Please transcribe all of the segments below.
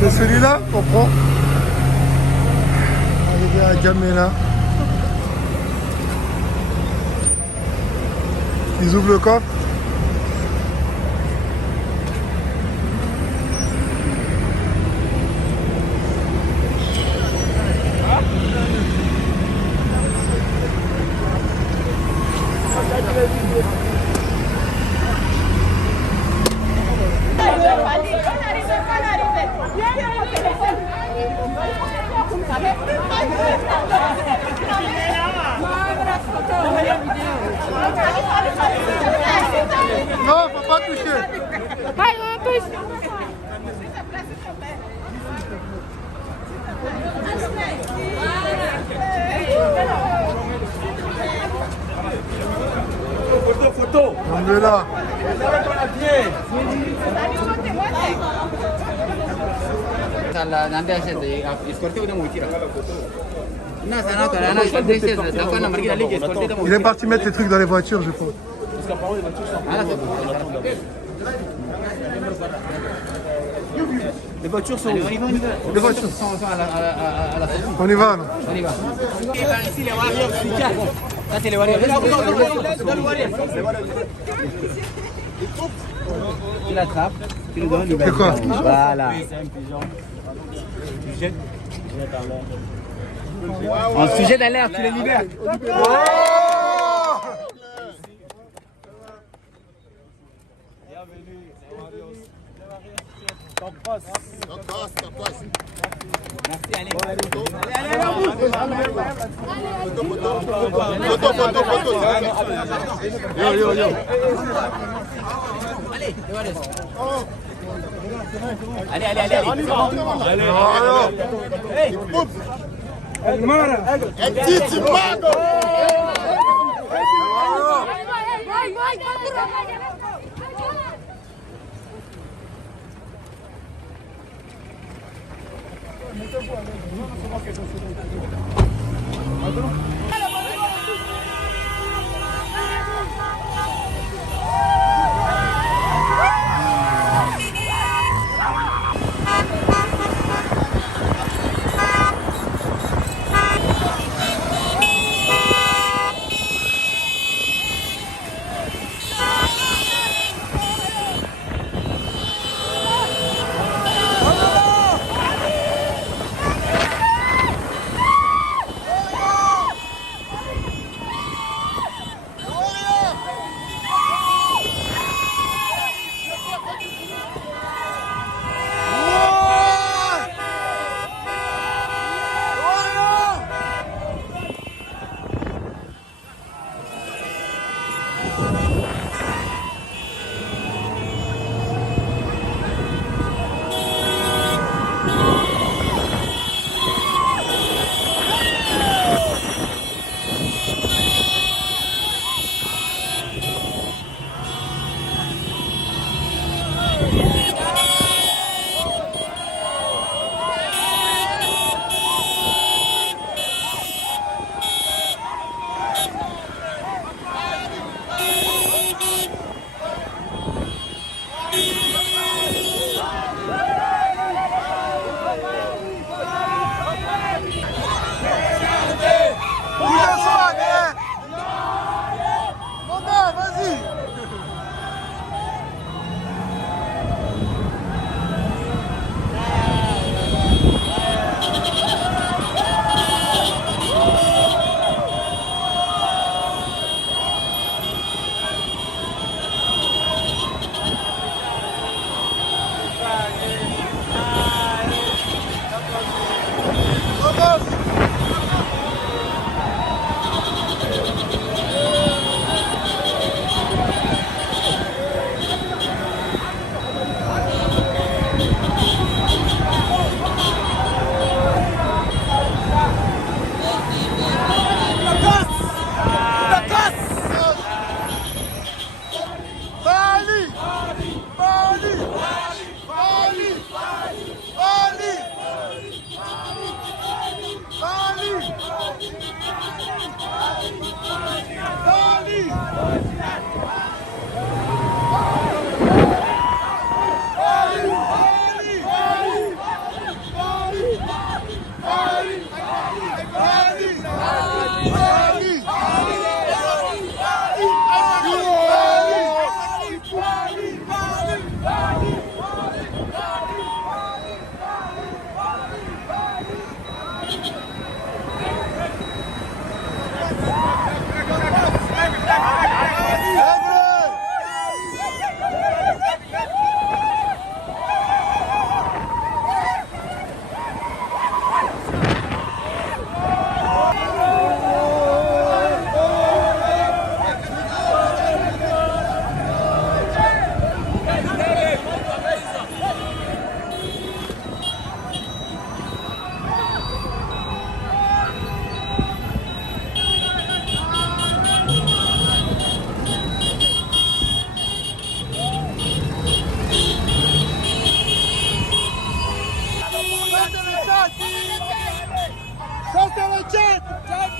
C'est celui-là qu'on prend. Arrivé à Gamela. Ils ouvrent le coffre. Non, faut pas toucher. Vai, on touche. Photo. On est là. Il est parti mettre les trucs dans les voitures, je pense. Les voitures sont où? Les voitures sont à la sortie. On y va, non? On y va. Ici, les warriors, ça, c'est les warriors. Tu l'attrapes, tu le donnes. C'est quoi? Voilà. En sujet d'alerte, tu les libères. Merci, allez.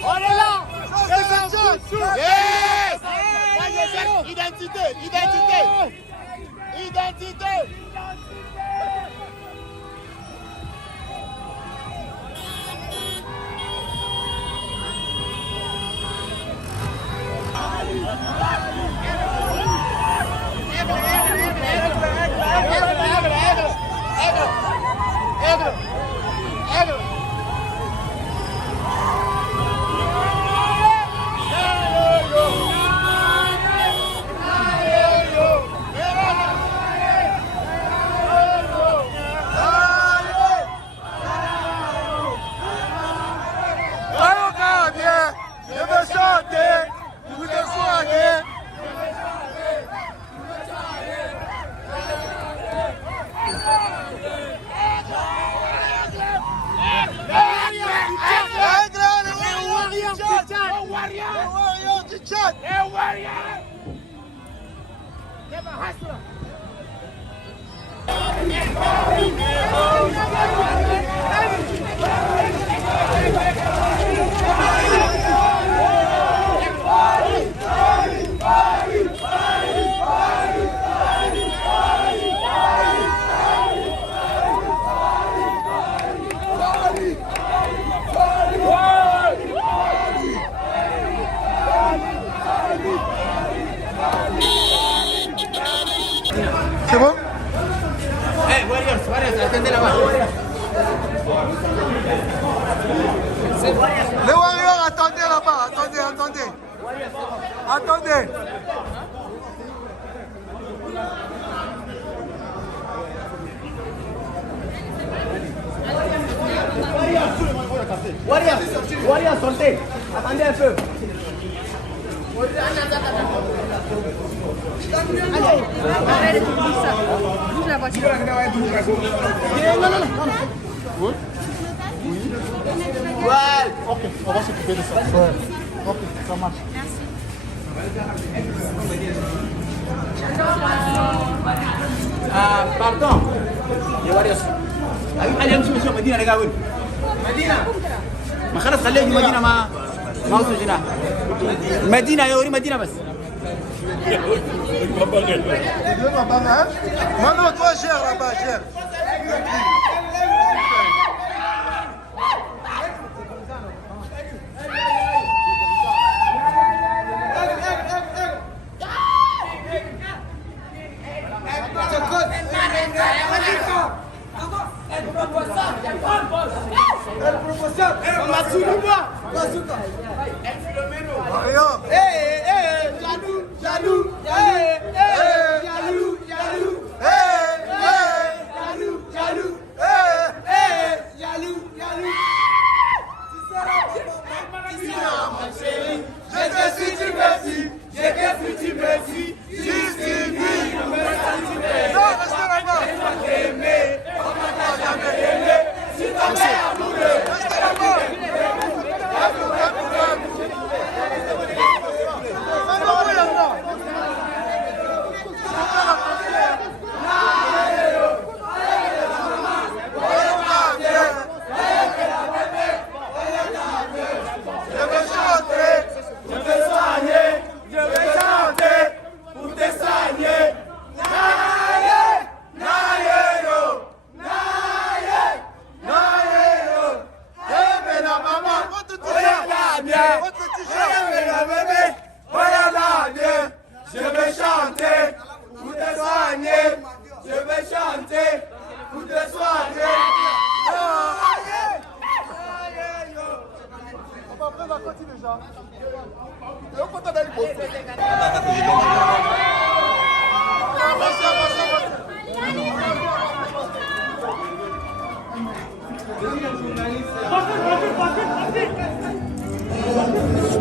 On est là. Yes. Identité. C'est bon? Hey, Warriors, attendez là-bas. Les Warriors, attendez là-bas, attendez. Warriors, sortez. Attendez un peu. Allez, arrête, bouge ça. Bouge la voiture. Oui. Ouais. Ok, on va s'occuper de ça. Ouais. Ok, ça marche. Pardon. Les Warriors. Allez, monsieur Medina, les gars. Medina. ما خلاص خليه يجي مدينة ما وصل هنا مدينة يا وري مدينة بس Maintenant, toi, gère là-bas, gère.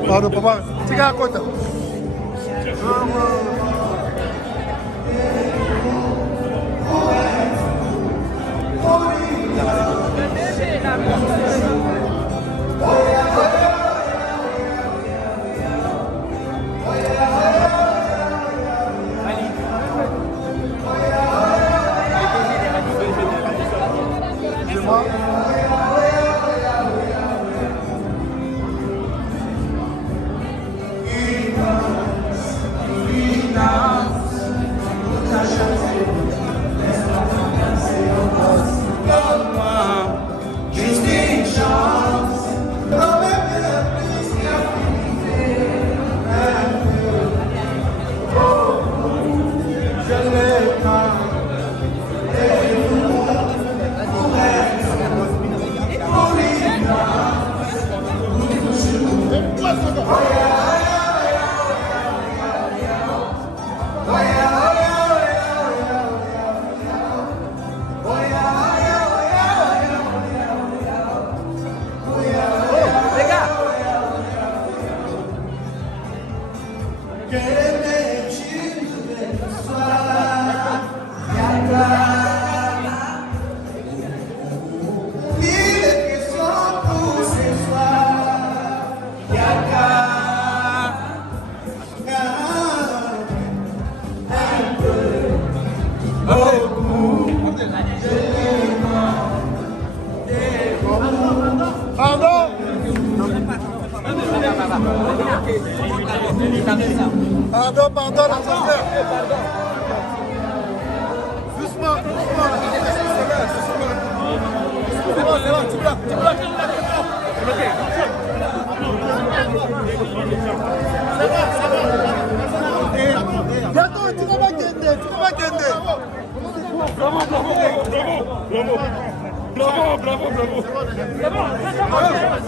Pardon, papa. Tu gars à côté. Excusez-moi. Doucement, doucement. C'est bon, tu bloques. Bientôt, tu vas gagner. Bravo.